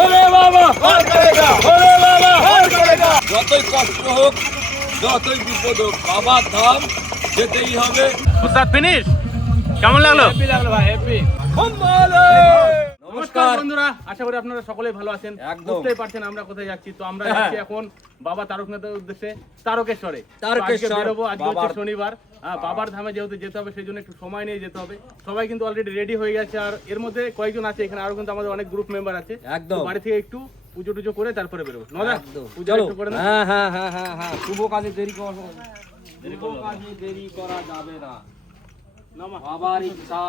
ওরে বাবা পার করেগা, ওরে বাবা পার করেগা। যতই কষ্ট হোক, যতই বিপদ হোক, বাবার ধাম যেতেই হবে। উস্তাদ ফিনিশ কেমন লাগলো? হ্যাপি লাগলো ভাই, হ্যাপি। নমস্কার বন্ধুরা, আশা করি আপনারা সকলেই ভালো আছেন। একদম। বুঝতেই পারছেন আমরা কোথায় যাচ্ছি। তো আমরা যাচ্ছি এখন বাবা তারকনাথের উদ্দেশ্যে তারকেশ্বরে। তারকেশ্বর, আজকে বেরোবো, আজকে হচ্ছে বাবার- শনিবার। বাবার ধামে যেহেতু যেতে হবে, সেই জন্য একটু সময় নিয়ে যেতে হবে। সবাই কিন্তু অলরেডি রেডি হয়ে গেছে, আর এর মধ্যে কয়েকজন আছে এখানে, আরো কিন্তু আমাদের অনেক গ্রুপ মেম্বার আছে। একদম। তো বাড়ি থেকে একটু পুজো টুজো করে তারপরে বেরোবো। নদা একদম। পুজো চলো। একটু করে নাও। হ্যাঁ হ্যাঁ হ্যাঁ হ্যাঁ হ্যাঁ, শুভ কাজে দেরি করা, শুভ কাজে দেরি করা যাবে না। নামা বাবার ইচ্ছা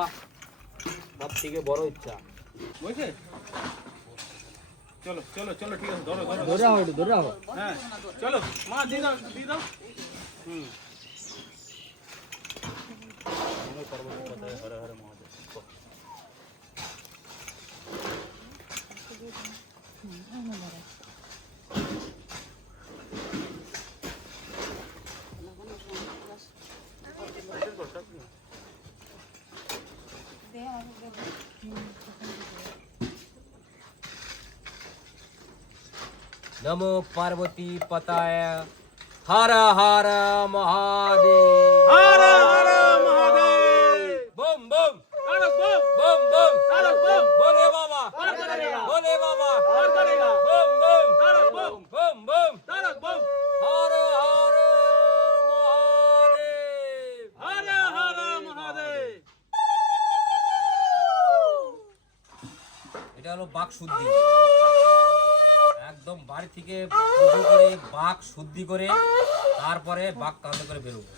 সব থেকে বড় ইচ্ছা। বুঝছে? চলো চলো চলো, ঠিক আছে, ধরো ধরো। ধরে রাখো, ধরে রাখো। হ্যাঁ চলো মা, দিয়ে দাও দিয়ে দাও। হুম। नमो पार्वती पताय हर हर महादेव। हर हर महादेव। बम बम तारक बम बम बम तारक बम बोले बाबा पार करेगा, बोले बाबा पार करेगा। बम बम तारक बम बम बम तारक बम हर हर महादेव। हर हर महादेव। এটা হলো বাক শুদ্ধি। একদম বাড়ি থেকে পুজো করে বাক শুদ্ধি করে তারপরে বাক কাঁধে করে বেরোবো।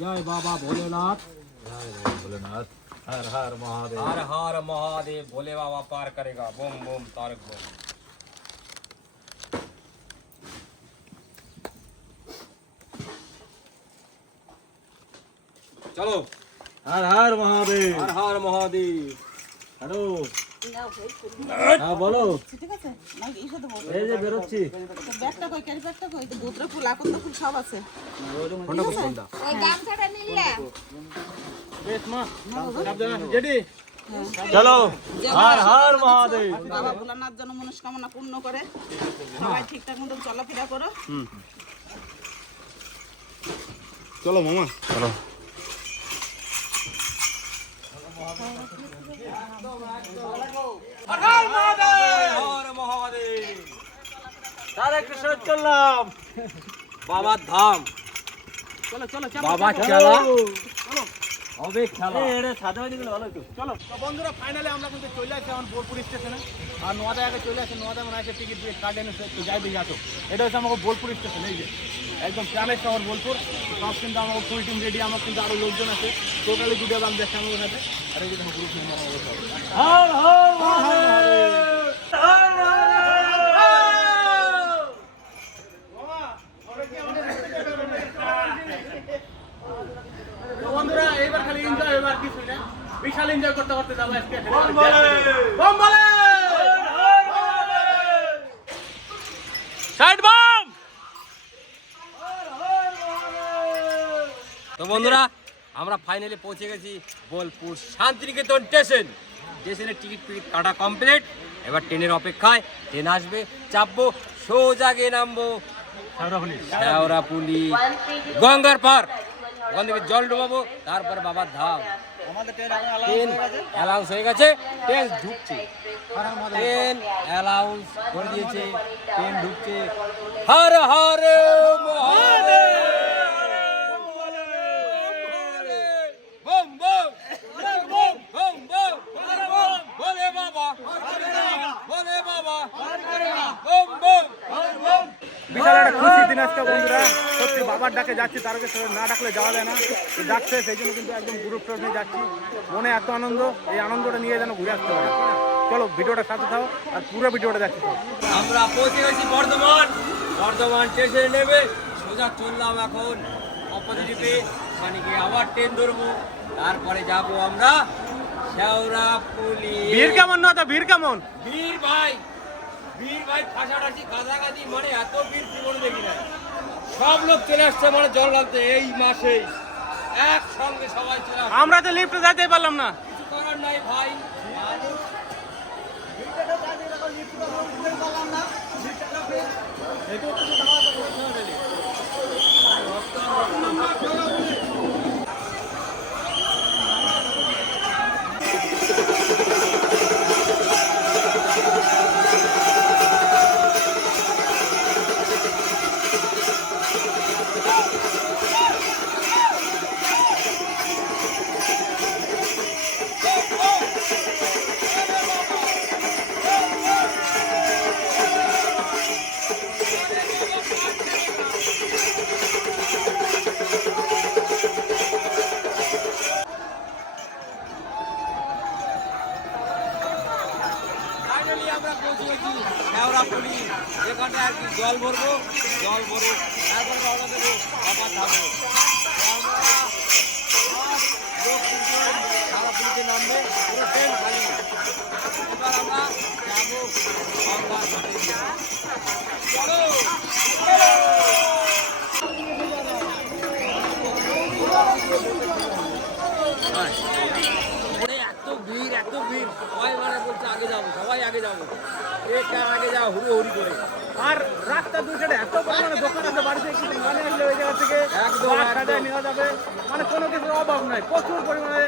জয় বাবা ভোলেনাথ, जय बाबा भोलेनाथ, हर हर महादेव। हर हर महादेव। भोले बाबा पार करेगा, बम बम तारक बम। चलो, हर हर महादेव। हर हर महादेव। हेलो, हाँ बोलो। ঠিক আছে না এইটা দেবো এই যে বেরোচ্ছি। তো ব্যাগটা কই ক্যারি ব্যাগটা কই তো গোদরা ফুল আকন্দ ফুল সব আছে ফোনটা কোন ফোনটা? ওই গামছাটা নিলে বেশ মা, সাবধানে জেডি। चलो, हर हर महादेव। বাবা ভোলানাথ যেন মনস্কামনা পূর্ণ করে সবাই ঠিকঠাক মতো চলাফেরা করো চলো মামা চলো। हर महादेव। तारकेश्वर चललाम। बाबा धाम, চলো চলো চলো বাবা চলো। চালা চলো হবে খেলা। এটা সাদা হয়ে গেলে ভালো তো। চলো তো বন্ধুরা, ফাইনালি আমরা কিন্তু চলে আসছি এখন বোলপুর স্টেশনে। আর নোয়াদা আগে চলে আসছে, নোয়াদা মনে আছে টিকিট দিয়ে কার্ড এনে একটু যাই দিয়ে আসো। এটা হচ্ছে আমাকে বোলপুর স্টেশন, এই যে একদম প্রাণের শহর বোলপুর। সব কিন্তু আমাকে ফুল টিম রেডি, আমার কিন্তু আরও লোকজন আছে। টোটালি দুটো দাম দেখছে আমাদের সাথে। আর এই যে দেখো গ্রুপ মেম্বার আমাদের সাথে। हर हर महादेव। তো বন্ধুরা, এইবার খালি এনজয়, এবার কিছুই না, বিশাল এনজয় করতে করতে যাবো আজকে। বম বলে। বম বলে। সাইড বম। তো বন্ধুরা, আমরা ফাইনালি পৌঁছে গেছি বোলপুর শান্তিনিকেতন স্টেশন। স্টেশনের টিকিট ফিকিট কাটা কমপ্লিট। এবার ট্রেনের অপেক্ষায়, ট্রেন আসবে, চাপবো, সোজা গিয়ে নামবো শেওড়াপুলি গঙ্গার পার। ওখান থেকে জল ডোবাবো, তারপরে বাবার ধাম। ট্রেন অ্যালাউন্স হয়ে গেছে, ট্রেন ঢুকছে। ট্রেন অ্যালাউন্স করে দিয়েছে, ট্রেন ঢুকছে। হর হর মহাদেব। বম বম বম বম বম বলে বাবা বলে বাবা বম বম। বিশাল একটা খুশির দিন আজকে বন্ধুরা। সত্যি বাবার ডাকে যাচ্ছি, তারকেশ্বরে না ডাকলে যাওয়া যায় না। তো ডাকছে, সেই জন্য কিন্তু একদম গ্রুপ ট্রুপ নিয়ে যাচ্ছি। মনে এত আনন্দ, এই আনন্দটা নিয়ে যেন ঘুরে আসতে পারে। চলো ভিডিওটা সাথে থাও, আর পুরো ভিডিওটা দেখতে থাও। আমরা পৌঁছে গেছি বর্ধমান। বর্ধমান স্টেশনে নেমে সোজা চললাম এখন অপোজিটে, মানে গিয়ে আবার ট্রেন ধরবো, তারপরে যাব আমরা শেওড়াপুলি। ভিড় কেমন না তো, ভিড় কেমন? বীর ভাই, বীর ভাই ফাঁসাটাছি কাছাকাছি, মানে এত বীর জীবনে দেখি না। সব লোক চলে আসছে মানে জল ঢালতে এই মাসেই। একসঙ্গে সবাই চলে আসো। আমরা তো লিফটে যেতে পারলাম না। কিছু করার নাই ভাই। ফাইনালি আমরা পৌঁছে গেছি শেওড়াফুলি। এখানে আর কি জল ভরবো, তারপরে রওনা দেবো বাবার ধামে। তো আমরা লোক কিন্তু শেওড়াফুলিতে নামবে, পুরো ট্রেন খালি। এবার আমরা যাবো গঙ্গার ঘাটে। চলো ওরে এত ভিড় সবাই মানে বলছে আগে যাবো, সবাই আগে যাবো, কার আগে যাও হুড়ি করে। আর রাস্তা দুইটা এত পরিমাণে দোকান আছে, বাড়িতে কিছু মানে আসলে ওই জায়গা থেকে একদম, সাজায় নেওয়া যাবে, মানে কোনো কিছুর অভাব নাই, প্রচুর পরিমাণে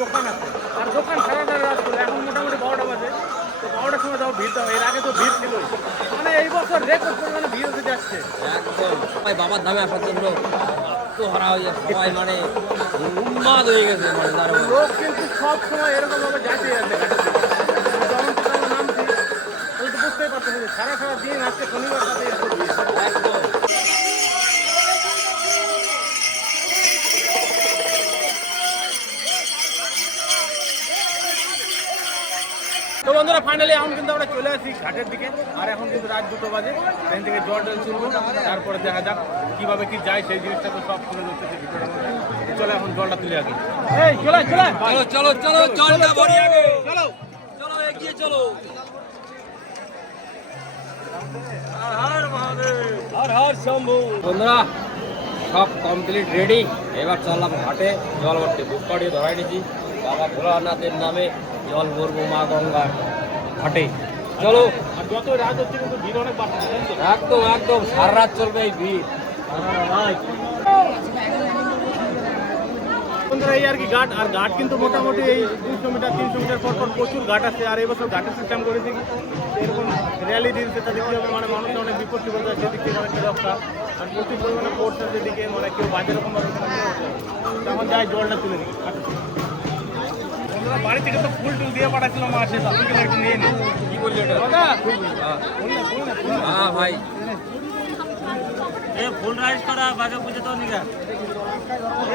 দোকান আছে। আর দোকান সারাটা রাত করে, এখন মোটামুটি 12টা বাজে, তো 12টার সময় যাও ভিড় দেওয়া, এর আগে তো ভিড় ছিল, মানে এই বছর রেকর্ড পরিমাণে ভিড় হতে যাচ্ছে। একদম সবাই বাবার ধামে আসার জন্য আত্মহারা হয়ে যাচ্ছে, সবাই মানে উন্মাদ হয়ে গেছে মানে তার উপর। লোক কিন্তু সব সময় এরকম ভাবে যাইতে যাচ্ছে যেমন তো আমরা নামছি, তুমি তো বুঝতেই পারতেছি যে সারা দিন আজকে শনিবার রাতে এত ভিড়। একদম তো বন্ধুরা ফাইনালি এখন কিন্তু আমরা চলে আসি ঘাটের দিকে। আর এখন কিন্তু রাত 2টো বাজে, ট্রেন থেকে জল তুলবো, তারপরে দেখা যাক কিভাবে কি যায়, সেই জিনিসটা তো সব তুলে ধরতে ভিডিওর মধ্যে। চলো এখন জলটা তুলে আগে। এই চলে চলে চলো চলো চলো জলটা ভরি আগে, চলো চলো এগিয়ে চলো। হর মহাদেব। হর হর শম্ভু। বন্ধুরা সব কমপ্লিট রেডি, এবার চললাম ঘাটে জল ভরতে। বুক কাটিয়ে ধরাই নিয়েছি, বাবা ভোলানাথের নামে জল ভরবো মা গঙ্গার ঘাটে। চলো। আর যত রাত হচ্ছে কিন্তু ভিড় অনেক বাড়ছে, জানেন তো? একদম একদম সারা রাত চলবে এই ভিড়। বন্ধুরা এই আর কি ঘাট, আর ঘাট কিন্তু মোটামুটি এই 200 মিটার 300 মিটার পর পর প্রচুর ঘাট আছে। আর এবছর ঘাটের সিস্টেম করেছে কি এরকম র্যালি দিচ্ছে, তাদের কী হবে মানে মানুষ অনেক বিপদ টিপদ আছে, সেদিক থেকে অনেকটা রক্ষা। আর প্রচুর পরিমাণে পড়ছে যেদিকে, মানে কেউ বাজে রকমভাবে তখন যাই জলটা তুলে দিই। বন্ধুরা বাড়ি থেকে তো ফুল টুল দিয়ে পাঠাচ্ছিলাম, আসে আপনি কি একটু নিয়ে নিন। কি বললি ওটা? দাদা হ্যাঁ ভাই এ ফুল রাইস করা বাগে পুজো তো নিগা।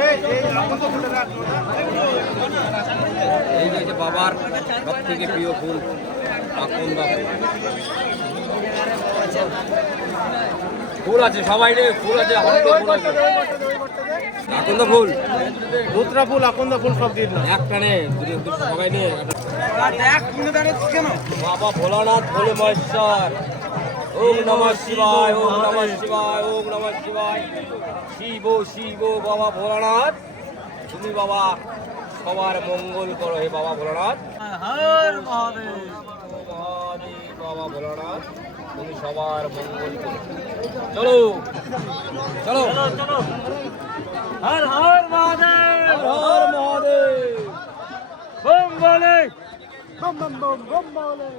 এই এখন তো ফুলের রাত। এই যে বাবার সব থেকে প্রিয় ফুল আকন্দ ফুল আছে, সবাই রে ফুল আছে, আকন্দ ফুল, ধুতরা ফুল, আকন্দ ফুল সব দিয়ে দিলাম। একটা নে সবাই নিয়ে। বাবা ভোলানাথ ভোলে মহেশ্বর, ওম নমঃ শিবায়, ওম নমঃ শিবায়, ওম নমঃ শিবায়। শিব শিব বাবা ভোলানাথ, তুমি বাবা সবার মঙ্গল করো হে বাবা ভোলানাথ। হর মহাদেব। মহাদেব বাবা ভোলানাথ, তুমি সবার মঙ্গল করো। চলো চলো চলো চলো। হর হর মহাদেব। হর মহাদেব। বম বলে। বম বম বম বম বলে।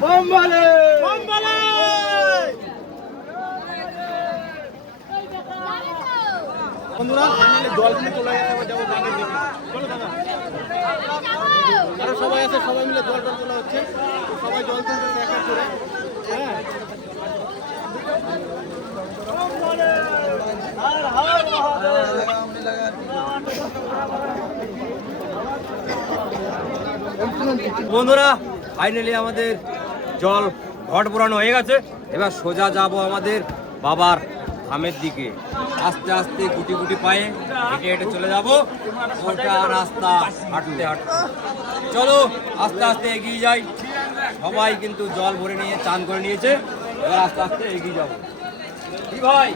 বম বলে। বম বলে। বন্ধুরা ফাইনালি জল কিনে চলে গেছে, এবার যাবো ব্যাংকের দিকে। চলো দাদা, আরো সবাই আছে, সবাই মিলে জল টল তোলা হচ্ছে, তো সবাই জল তুলতেছে এক এক করে। হ্যাঁ হর হর মহাদেব। বন্ধুরা ফাইনালি আমাদের জল ঘট পুরানো হয়ে গেছে, এবার সোজা যাব আমাদের বাবার ধামের দিকে। আস্তে আস্তে গুটি গুটি পায়ে হেঁটে হেঁটে চলে যাব। ওটা রাস্তা হাঁটতে হাঁটতে চলো আস্তে আস্তে এগিয়ে যাই। সবাই কিন্তু জল ভরে নিয়ে চান করে নিয়েছে, এবার আস্তে আস্তে এগিয়ে যাবো। কি ভাই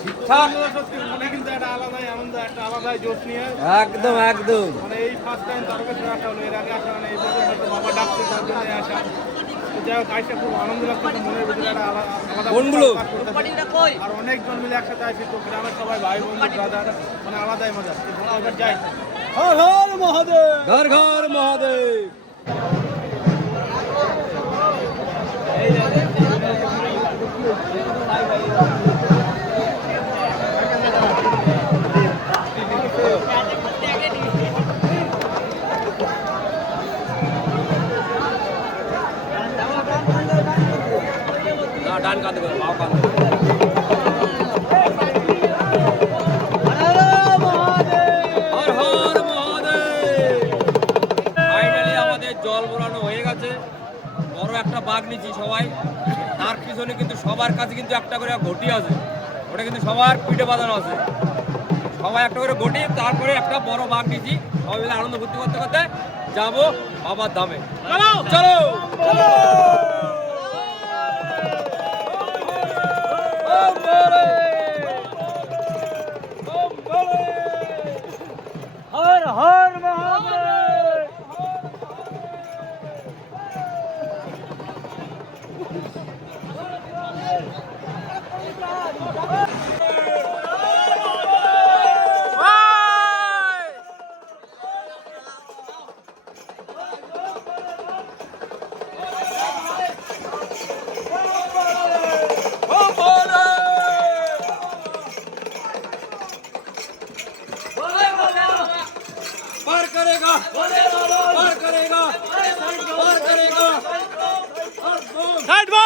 ঠিকঠাক? সত্যি মনে কিন্তু একটা আলাদাই আনন্দ, একটা আলাদাই জোশ নিয়ে একদম একদম। মানে এই ফার্স্ট টাইম তারকেশ্বর আসা হলো, এর আগে আসা মানে এই বছর হয়তো বাবা ডাকছে তার জন্য আসা। তো যাই হোক আইসা খুব আনন্দ লাগছে, মনের ভিতরে একটা আলাদা কোনগুলো? আর অনেকজন মিলে একসাথে আসি, তো গ্রামের সবাই ভাই বন্ধু ব্রাদার, মানে আলাদাই মজা। এবার যাই। হর হর মহাদেব। ঘর ঘর মহাদেব। না ডান কাঁধে করে বাও কাঁধে। হর হর মহাদেব। ফাইনালি আমাদের জল ভরানো হয়ে গেছে। বড় একটা বাঘ নিচ্ছি সবাই, তার পিছনে কিন্তু সবার কাছে কিন্তু একটা করে ঘটি আছে, ওটা কিন্তু সবার পিঠে বাঁধানো আছে। সবাই একটা করে ঘটি, তারপরে একটা বড় বাঘ নিচ্ছি, সবাই মিলে আনন্দ ফুর্তি করতে করতে যাবো বাবার ধামে। চলো চলো। হর হর মহাদেব। पार करेगा, पार करेगा, पार करेगा। Side ball.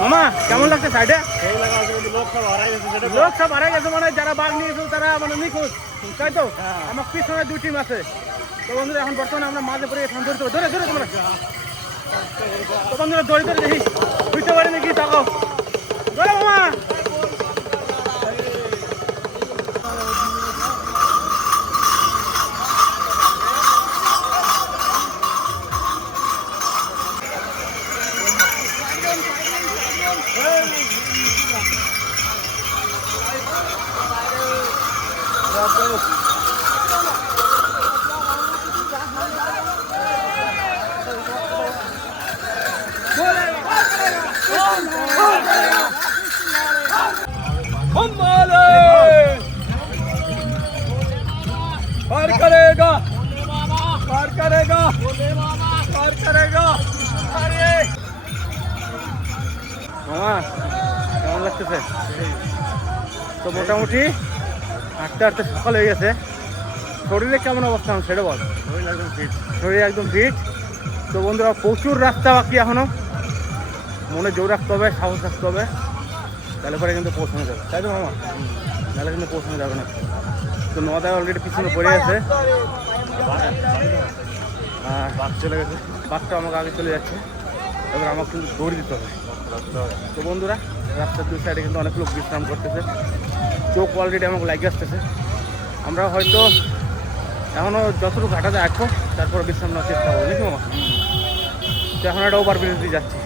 মামা কেমন লাগছে সাইডে? সেই লাগা আছে কিন্তু লোক সব হারাই গেছে সেটা। লোক সব হারা গেছে, মানে যারা বাঘ নিয়েছে তারা মানে নিখোঁজ, তাই তো? আমার পিছনে দুই টিম আছে। তো বন্ধুরা এখন বর্তমানে আমরা মাঝে পড়ে এখন ধরে ধরে ধরে তোমরা। তো বন্ধুরা ধরে ধরে দেখি বুঝতে পারি নাকি, তাকাও ধরে মামা। पार करेगा, पार करेगा, पार करेगा। अरे মামা কেমন লাগতেছে? তো মোটামুটি হাঁটতে হাঁটতে সকাল হয়ে গেছে। শরীরে কেমন অবস্থা সেটা বল। শরীর একদম ফিট। তো বন্ধুরা প্রচুর রাস্তা বাকি এখনো, মনে জোর রাখতে হবে, সাহস রাখতে হবে, তাহলে পরে কিন্তু পৌঁছানো যাবে, তাই তো মামা? নাহলে কিন্তু পৌঁছানো যাবে না। তো নদায় অলরেডি পিছনে পড়ে আছে, আর বাঘ চলে গেছে, বাঘটা আমাকে আগে চলে যাচ্ছে, এবার আমাকে কিন্তু দৌড় দিতে হবে। তো বন্ধুরা রাস্তার দুই সাইডে কিন্তু অনেক লোক বিশ্রাম করতেছে, চোখ অলরেডি আমাকে লাগিয়ে আসতেছে। আমরা হয়তো এখনও যতটুকু ঘাটা যায় আসবো, তারপরে বিশ্রাম নেওয়ার চেষ্টা করবো, নাকি মামা? তো এখন একটা ওভার ব্রিজ দিয়ে যাচ্ছি।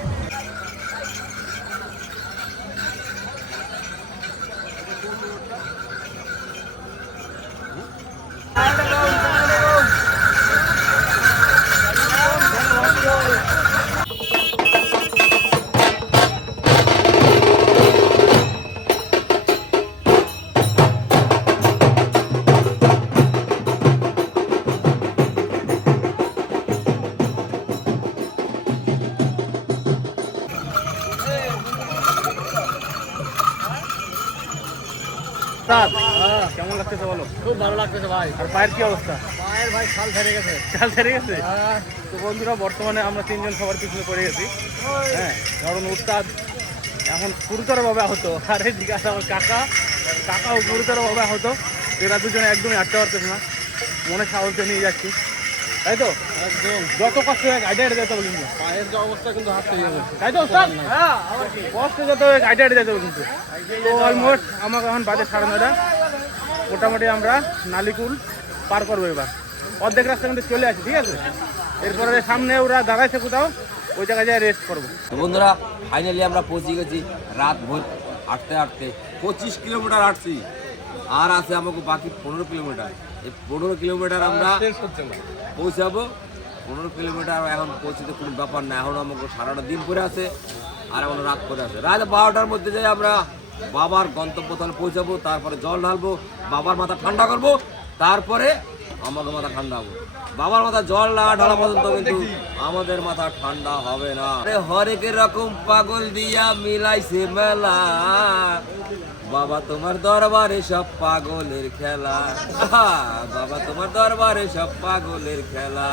স্যার কেমন লাগতেছে বলো? খুব ভালো লাগতেছে ভাই। আর পায়ের কি অবস্থা? পায়ের ভাই ছাল ছেড়ে গেছে। চাল ছেড়ে গেছে। তো বন্ধুরা বর্তমানে আমরা তিনজন সবার পিছনে পড়ে গেছি। হ্যাঁ, কারণ উস্তাদ এখন গুরুতরভাবে আহত, আর এদিকে আছে আমার কাকাও গুরুতরভাবে আহত। এরা দুজনে একদমই হাঁটতে পারতেছে না, মনে সাহসে নিয়ে যাচ্ছি, তাই তো? একদম যত কষ্ট হয় গাইডে হেঁটে যেতে হবে কিন্তু। পায়ের যে অবস্থা কিন্তু হাত থেকে গেছে। তাই তো উস্তাদ? কষ্ট যেতে হবে, গাইডে হেঁটে যেতে হবে কিন্তু। তো অলমোস্ট আমাকে এখন বাজে 9:30, মোটামুটি আমরা নালিকুল পার করবো এবার। অর্ধেক রাস্তা কিন্তু চলে আসি, ঠিক আছে? এরপরে সামনে ওরা দাঁড়াইছে কোথাও, ওই জায়গায় যায় রেস্ট করবো। তো বন্ধুরা ফাইনালি আমরা পৌঁছে গেছি রাত ভোর হাঁটতে 25 কিলোমিটার হাঁটছি, আর আছে আমাকে বাকি 15 কিলোমিটার। এই 15 কিলোমিটার আমরা পৌঁছাবো। 15 কিলোমিটার এখন পৌঁছতে কোনো ব্যাপার না, এখন আমাকে সারাটা দিন পরে আছে, আর এখন রাত পরে আছে। রাত 12টার মধ্যে যাই আমরা বাবার গন্তব্যস্থলে পৌঁছাবো, তারপরে জল ঢালবো, বাবার মাথা ঠান্ডা করবো, তারপরে আমাদের মাথা ঠান্ডা হবো। বাবার মাথা জল না ঢালা পর্যন্ত কিন্তু আমাদের মাথা ঠান্ডা হবে না। হরেক রকম পাগল দিয়া মিলাইছে মেলা, বাবা তোমার দরবারে সব পাগলের খেলা, বাবা তোমার দরবারে সব পাগলের খেলা।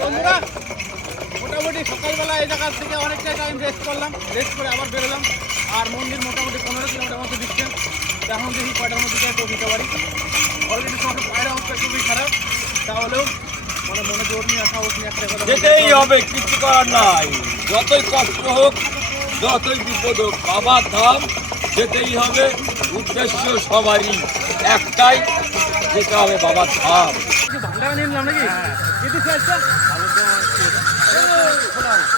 বন্ধুরা মোটামুটি সকালবেলা এই জায়গা থেকে অনেকটা টাইম রেস্ট করলাম, রেস্ট করে আবার বেরোলাম। আর মন্দির মোটামুটি 15 কিলোমিটার মতো দিচ্ছেন। এখন দেখি কয়টার মধ্যে যাই পৌঁছতে পারি। অলরেডি সব পায়ের অবস্থা খুবই খারাপ, তাহলেও মানে মনে জোর নিয়ে আসা ওঠ নিয়ে একটা কথা যেতেই হবে, কিছু করার নাই। যতই কষ্ট হোক, যতই বিপদ হোক, বাবার ধাম যেতেই হবে। উদ্দেশ্য সবারই একটাই, যেতে হবে বাবার ধাম। কিছু ভান্ডারা নিয়ে নিলাম নাকি? কিন্তু চেষ্টা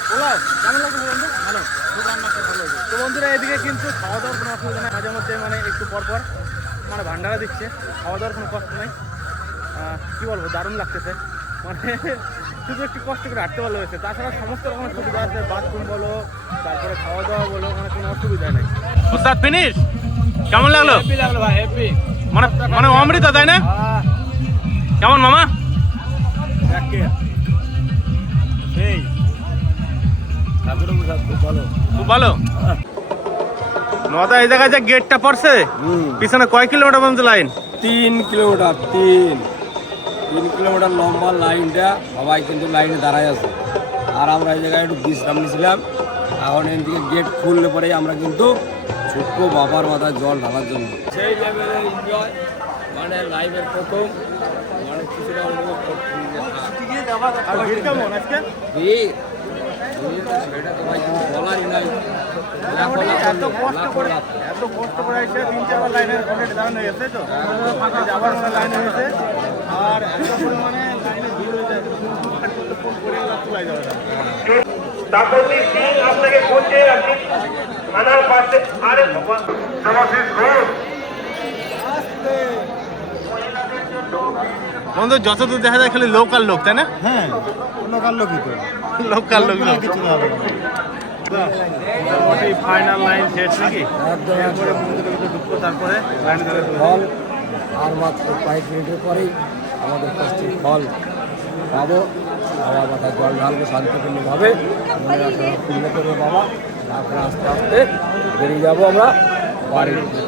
পোলাও কেমন লাগছে বন্ধু? ভালো, খুব রান্নাটা ভালো হয়েছে। তো বন্ধুরা এদিকে কিন্তু খাওয়া দাওয়ার কোনো অসুবিধা নেই, মাঝে মধ্যে মানে একটু পরপর মানে ভান্ডারা দিচ্ছে, খাওয়া দাওয়ার কোনো কষ্ট নেই। কী বলবো, দারুণ লাগতেছে। মানে শুধু একটু কষ্ট করে হাঁটতে ভালো হয়েছে, তাছাড়া সমস্ত রকমের সুবিধা আছে, বাথরুম বলো, তারপরে খাওয়া দাওয়া বলো, মানে কোনো অসুবিধা নেই। ওস্তাদ ফিনিশ কেমন লাগলো? হেভি লাগলো ভাই, হেভি। মানে মানে অমৃত, তাই না? কেমন মামা? সেই ঠাকুরের খুব ভালো। খুব ভালো। নদা এই জায়গায় যে গেটটা পড়ছে, পিছনে কয় কিলোমিটার পর্যন্ত লাইন? 3 কিলোমিটার, 3 কিলোমিটার লম্বা লাইনটা। সবাই কিন্তু লাইনে দাঁড়ায় আছে, আর আমরা এই জায়গায় একটু বিশ্রাম নিয়েছিলাম। এখন এদিকে গেট খুললে পরেই আমরা কিন্তু ছুটবো বাবার মাথায় জল ঢালার জন্য। সেই লেভেলে এনজয়, মানে লাইভের প্রথম, মানে কিছুটা অনুভব করছি যে আর ভিড় কেমন আজকে? সেটা তো ভাই কিছু বলারই নাই। মোটামুটি এত কষ্ট করে এসে 3-4 বার লাইনে অলরেডি দাঁড়ানো হয়ে গেছে, তো যাবার মনে লাইনে হয়েছে। আর এত পরিমাণে লাইনে ভিড় হয়ে যায়, ফোন করে চলে যাবে। তাপসী সিং আপনাকে বলছে আপনি থানার পাশে আরে সমাবেশ ঘোষ বন্ধু যতদূর দেখা যায় খালি লোকাল লোক, তাই না? হ্যাঁ, লোকাল লোকই তো। লোকাল লোক না। কিছু না হবে না। মোটামুটি ফাইনাল লাইন শেষ নাকি? এরপরে মন্দিরের ভিতরে ঢুকবো, তারপরে লাইন ধরে ফল আর মাত্র কয়েক মিনিটের পরেই আমাদের কষ্টের ফল পাবো। বাবার মাথায় জল ঢালবো শান্তিপূর্ণভাবে, মনে রাখা পূর্ণ করবো বাবা। তারপরে আস্তে আস্তে বেরিয়ে যাবো আমরা বাড়ির দিকে।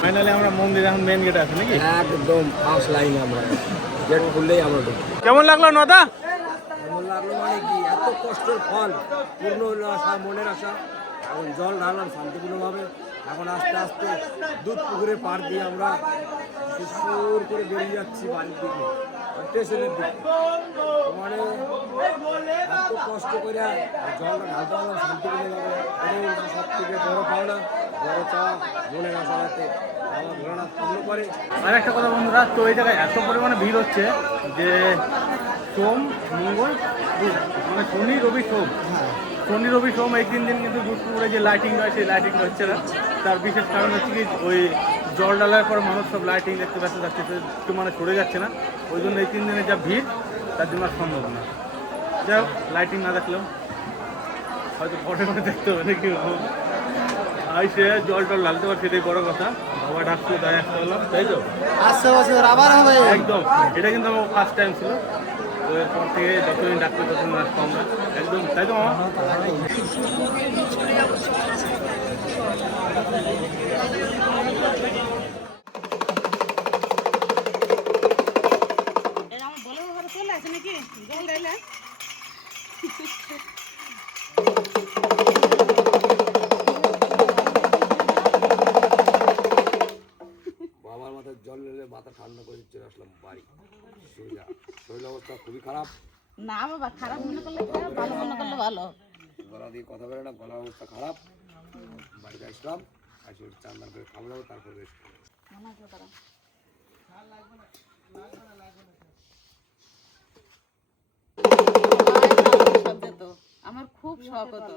ফাইনালি আমরা মন্দির এখন মেন গেট আছে নাকি? একদম ফার্স্ট লাইনে আমরা, গেট খুললেই আমরা ঢুকবো। কেমন লাগলো নদা? কেমন লাগলো মানে কি, এত কষ্টের ফল পূর্ণ হলো আশা, মনের আশা। এখন জল ঢাললাম শান্তিপূর্ণভাবে। এখন আস্তে আস্তে দুধ পুকুরের পাড় দিয়ে আমরা সুর করে বেরিয়ে যাচ্ছি বাড়ির দিকে, স্টেশনের দিকে। মানে এত কষ্ট করে জলটা ঢালতে পারলাম শান্তিপূর্ণভাবে, এটাই সব থেকে বড় পাওনা, বড় চাওয়া, মনের আশা যাতে আমার ঘোরানা পূর্ণ করে। আর একটা কথা বন্ধুরা, তো এই জায়গায় এত পরিমাণে ভিড় হচ্ছে যে সোম, মঙ্গল, বুধ, মানে শনি, রবি, সোম, শনি, রবি, সোম এই 3 দিন কিন্তু দুধপুকুরে যে লাইটিং হয় সেই লাইটিংটা হচ্ছে না। তার বিশেষ কারণ হচ্ছে কি, ওই জল ঢালার পর মানুষ সব লাইটিং দেখতে ব্যস্ত যাচ্ছে, একটু মানে সরে যাচ্ছে না, ওই জন্য এই 3 দিনের যা ভিড় তার জন্য আর সম্ভব না। যাই হোক, লাইটিং না দেখলেও হয়তো পরে পরে দেখতে হবে নাকি সে জল টল ঢালতে পারছে, এটাই বড় কথা। বাবা ডাকছে তাই আসতে হলাম, তাই তো আসছে বছর আবার হবে। একদম, এটা কিন্তু আমার ফার্স্ট টাইম ছিল, তো এরপর থেকে যতদিন ডাকতে ততদিন আসতো আমরা একদম, তাই তো মামা? এই আমার বলে ঘরে চলে আসে নাকি জল দিলে বাবার মাথায় জল নিলে মাথা ঠান্ডা করে চলে আসলাম বাড়ি। সোজা শরীর অবস্থা খুবই খারাপ, না বাবা, খারাপ মনে করলে খারাপ, ভালো মনে করলে ভালো। গলা দিয়ে কথা বেরো না, গলার অবস্থা খারাপ। বাড়িতে আসলাম, আসে চান্দার করে খাবো দাবো, তারপরে রেস্ট করবো। মনে আছে তারা সব যেত। আমার খুব শখ হতো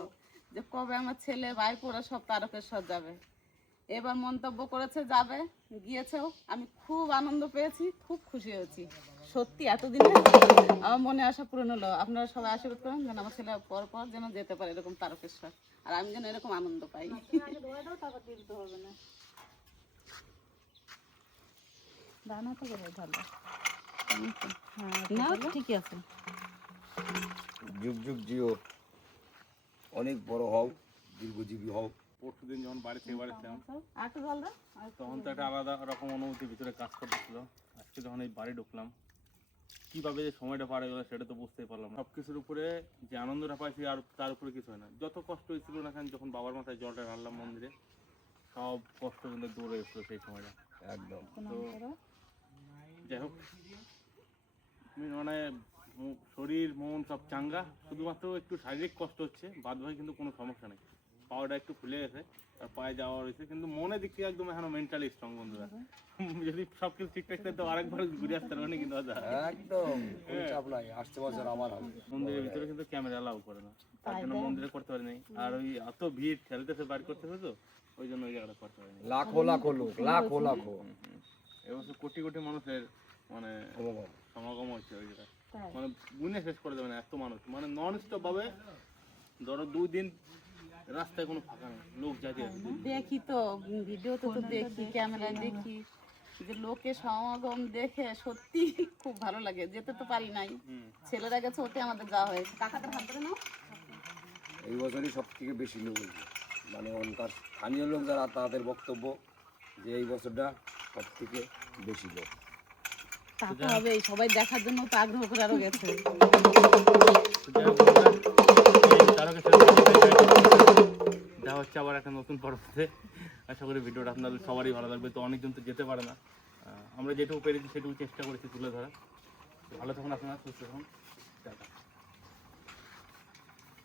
যে কবে আমার ছেলে ভাইপো ওরা সব তারকেশ্বর যাবে। এবার মন্তব্য করেছে যাবে, গিয়েছেও। আমি খুব আনন্দ পেয়েছি, খুব খুশি হয়েছি। সত্যি এতদিনে আমার মনে আশা পূরণ হলো। আপনারা সবাই আশীর্বাদ করেন যেন আমার ছেলে পর পর যেন যেতে পারে এরকম তারকেশ্বর, আর আমি যেন এরকম আনন্দ পাই। দানা তো ভালো, না ঠিকই আছে। যুগ যুগ জিও, অনেক বড় হও, দীর্ঘজীবী হও। পরশু দিন যখন বাড়ি থেকে বাড়িছিলাম আর একটু জল দাও। তখন তো একটা আলাদা রকম অনুভূতি ভিতরে কাজ করতেছিল। আজকে যখন এই বাড়ি ঢুকলাম, কীভাবে যে সময়টা পার হয়ে গেলো সেটা তো বুঝতেই পারলাম না। সব কিছুর উপরে যে আনন্দটা পাইছি আর তার উপরে কিছু হয় না। যত কষ্ট হয়েছিল না কেন, যখন বাবার মাথায় জলটা ঢাললাম মন্দিরে, সব কষ্ট কিন্তু দূরে এসেছিলো সেই সময়টা একদম। তো যাই হোক, মানে শরীর মন সব চাঙ্গা, শুধুমাত্র একটু শারীরিক কষ্ট হচ্ছে, বাদ বাকি কিন্তু কোনো সমস্যা নেই। পাওয়াটা একটু ফুলে গেছে আর পায়ে যাওয়া হয়েছে, কিন্তু মনের দিক থেকে একদম এখনো মেন্টালি স্ট্রং বন্ধুরা। যদি সব কিছু ঠিকঠাক থাকে তো আরেকবার ঘুরে আসতে পারবে না কিন্তু একদম কোনো চাপ নাই, আসছে বছর আমার হবে। মন্দিরের ভিতরে কিন্তু ক্যামেরা অ্যালাউ করে না, তার জন্য মন্দিরে করতে পারি নাই। আর ওই এত ভিড় ঠেলতেছে বাইর করতেছে, তো ওই জন্য ওই জায়গাটা করতে পারিনি। লাখো লাখো লোক, লাখো লাখো এবছর কোটি কোটি মানুষের মানে সমাগম হচ্ছে ওই জায়গায়, মানে গুনে শেষ করে দেবে না এত মানুষ, মানে নন স্টপ ভাবে। ধরো 2 দিন রাস্তায় কোনো ফাঁকা নেই, লোক যাতে আছে। দেখি তো ভিডিওতে তো দেখি, ক্যামেরায় দেখি যে লোকের সমাগম দেখে সত্যি খুব ভালো লাগে। যেতে তো পারি নাই, ছেলেরা গেছে, ওতে আমাদের যাওয়া হয়েছে। কাকাদের হাত ধরে নাও। এই বছরই সব থেকে বেশি লোক হয়েছে, মানে ওখানকার স্থানীয় লোক যারা, তাদের বক্তব্য যে এই বছরটা সব থেকে বেশি লোক। তা তো হবেই, সবাই দেখার জন্য তো আগ্রহ করে আরো গেছে। দেখা হচ্ছে আবার একটা নতুন পর্বতে। আশা করি ভিডিওটা আপনাদের সবারই ভালো লাগবে। তো অনেকজন তো যেতে পারে না, আমরা যেটুকু পেরেছি সেটুকু চেষ্টা করেছি তুলে ধরা। ভালো থাকুন আপনারা, সুস্থ থাকুন, টাটা।